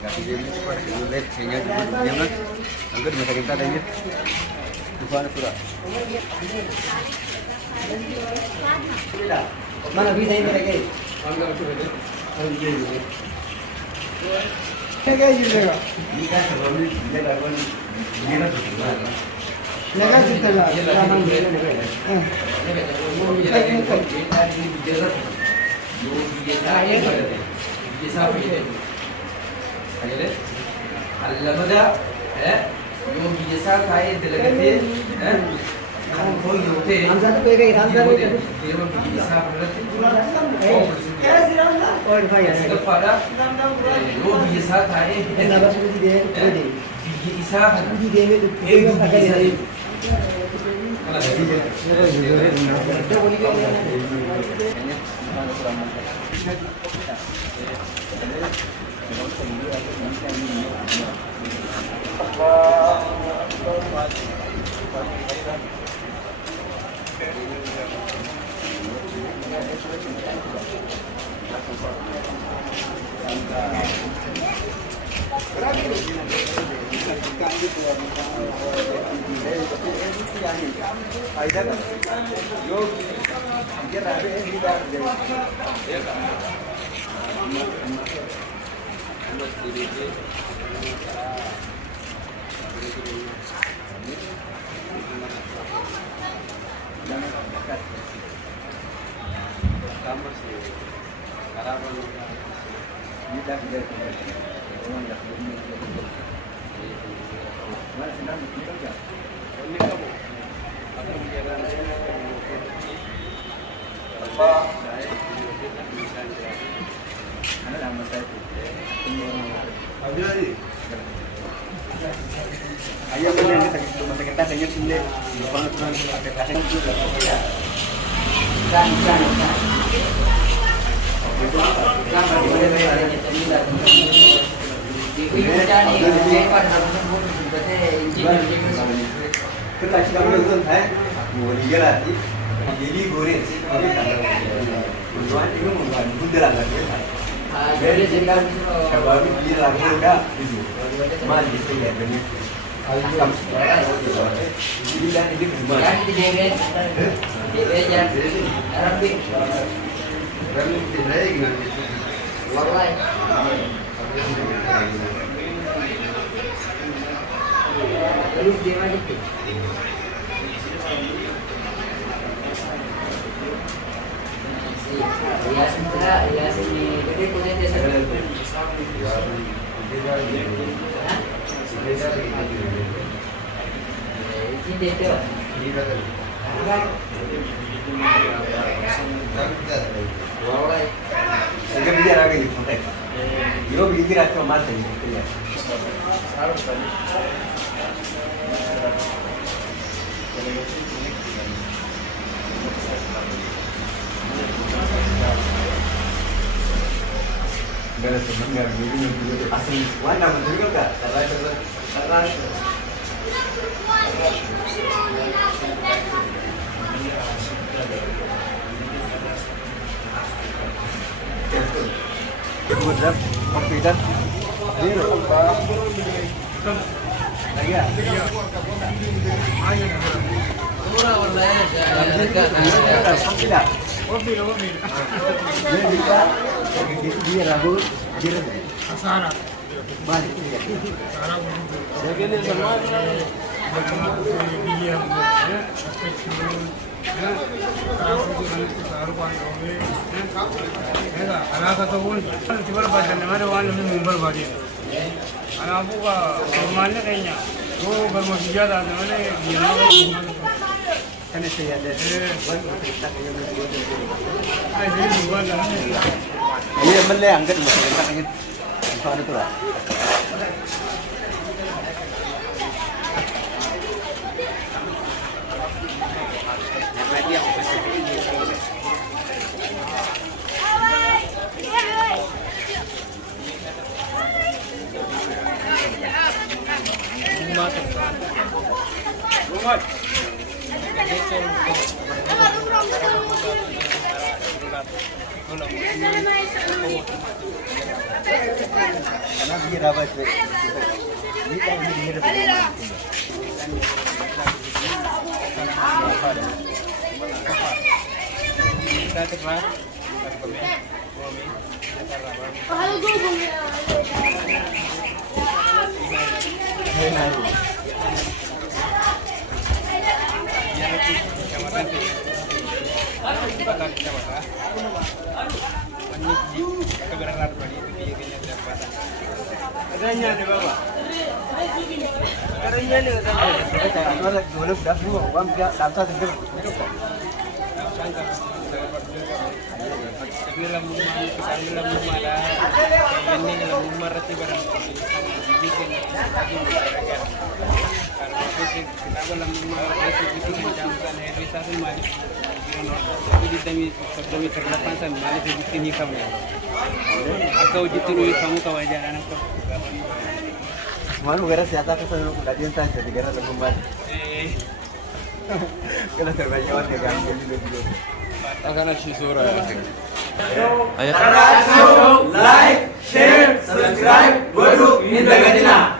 Gati dia ni cepat lihat sehingga jangan angkat masa kita tanya. Tufan pura. Mana bisa ini lagi? Lagi juga. Ini kan sebelum dia lakukan dia nak cuci. Lagi kita lah. Alamada, yogi jasa kaya dilagate, kamu kau yote, Hamza tu pegang, Hamza tu. dia yogi jasa berarti, और भाई है इसका फायदा yogi jasa kaya, ना बस मुझे दे दे yogi jasa मुझे दे में तो एक yogi jasa दे तो बोली Ayam beli ni tak masa kita tanya sini. Tufan tuan ada kasih juga. Kita cakap dulu kan, boleh je lah. Jadi goreng sih, boleh tak? Tuan itu mungkin mudah lah dia. Jadi sekarang kalau beli lagi enggak, itu mali saya beli. Ayam, ini dah ini gimana? yang di deret, deret Arabic, Rami tidak ingin. warai, terus dia macam tu. Ya sini, jadi punya dia sedang. Ini dia tu. Warai. Saya beli lagi ni. Yo beli kira tu mati ni. Gak ada sebenarnya begini asli warna betul juga karena Mudah, confident, zero. Lagi ya? Murah wallahi. Tidak. Dia juga, dia ragu, dia Asara balik. Jadi ni semua dia Ini beli angkat masuk kita ingin ada tu lah. Karena dia dapat ini kan ini dia Adanya di bawah. Adanya ni ada. Kalau dulu dah semua orang dia sampai segera. Sebilang rumah, kesambilan rumah dah. Ini dalam rumah rati barang. Bikin kalau kita dalam rumah rati bikin jangkaan hari satu mali. Jadi demi terlepas san mali bikin ni kamu. Atau jitu kamu kawajan anak tu. Malu gara siapa kesana aku dah jentai jadi gara lagu mat. Kena terbaik awak dia gambar dulu. Akan nak sisora. Like, share, subscribe, bodoh, minta gajilah.